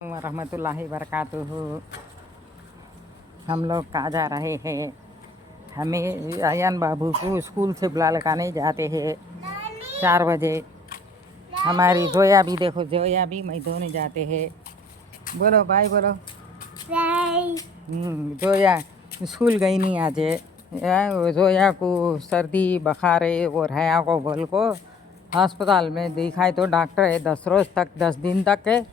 रहमतुल्लाहि बरकातुहू। हम लोग कहाँ जा रहे हैं? हमें अयान बाबू को स्कूल से बुला लगाने जाते हैं 4 बजे। हमारी जोया भी देखो, जोया भी मैदान जाते हैं। बोलो बाय बोलो। जोया स्कूल गई नहीं आज। जोया को सर्दी बुखार है और हया को बोल को अस्पताल में दिखाए तो डॉक्टर है 10 रोज तक 10 दिन तक है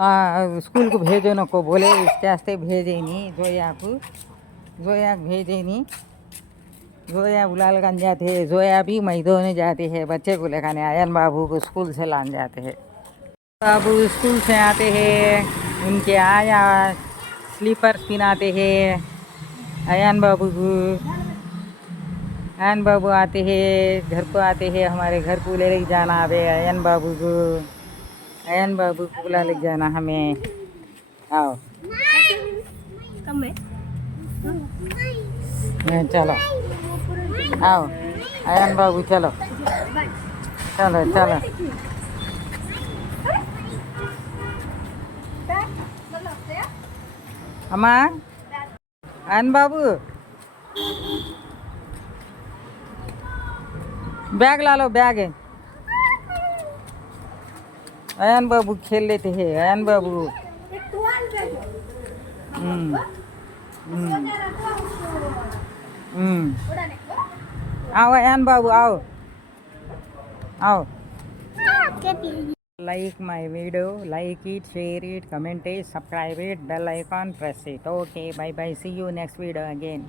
स्कूल को भेजो न को बोले। इसके वास्ते भेजे नहीं जोया को भेजे नहीं। जोया उलालगंज जाते है। जोया भी मैदान जाते हैं बच्चे को लेकर। अयन बाबू को स्कूल से लाने जाते हैं। बाबू स्कूल से आते हैं, उनके आया स्लीपर्स पहनाते हैं अयन बाबू को। अयन बाबू आते हैं, घर को आते हैं। हमारे घर को ले जाना है अयन बाबू को। अयन बाबू को बुला ले जाना हमें। आओ चलो आओ अयन बाबू चलो चलो चलो। अम्मा अयन बाबू बैग ला लो, बैग है। अयन बाबू खेल लेते हैं। अयन बाबू आओ अयन बाबू आओ आओ। Like my video, like it, share it, comment it, subscribe it, bell icon, press it. Okay, bye bye. See you next video again.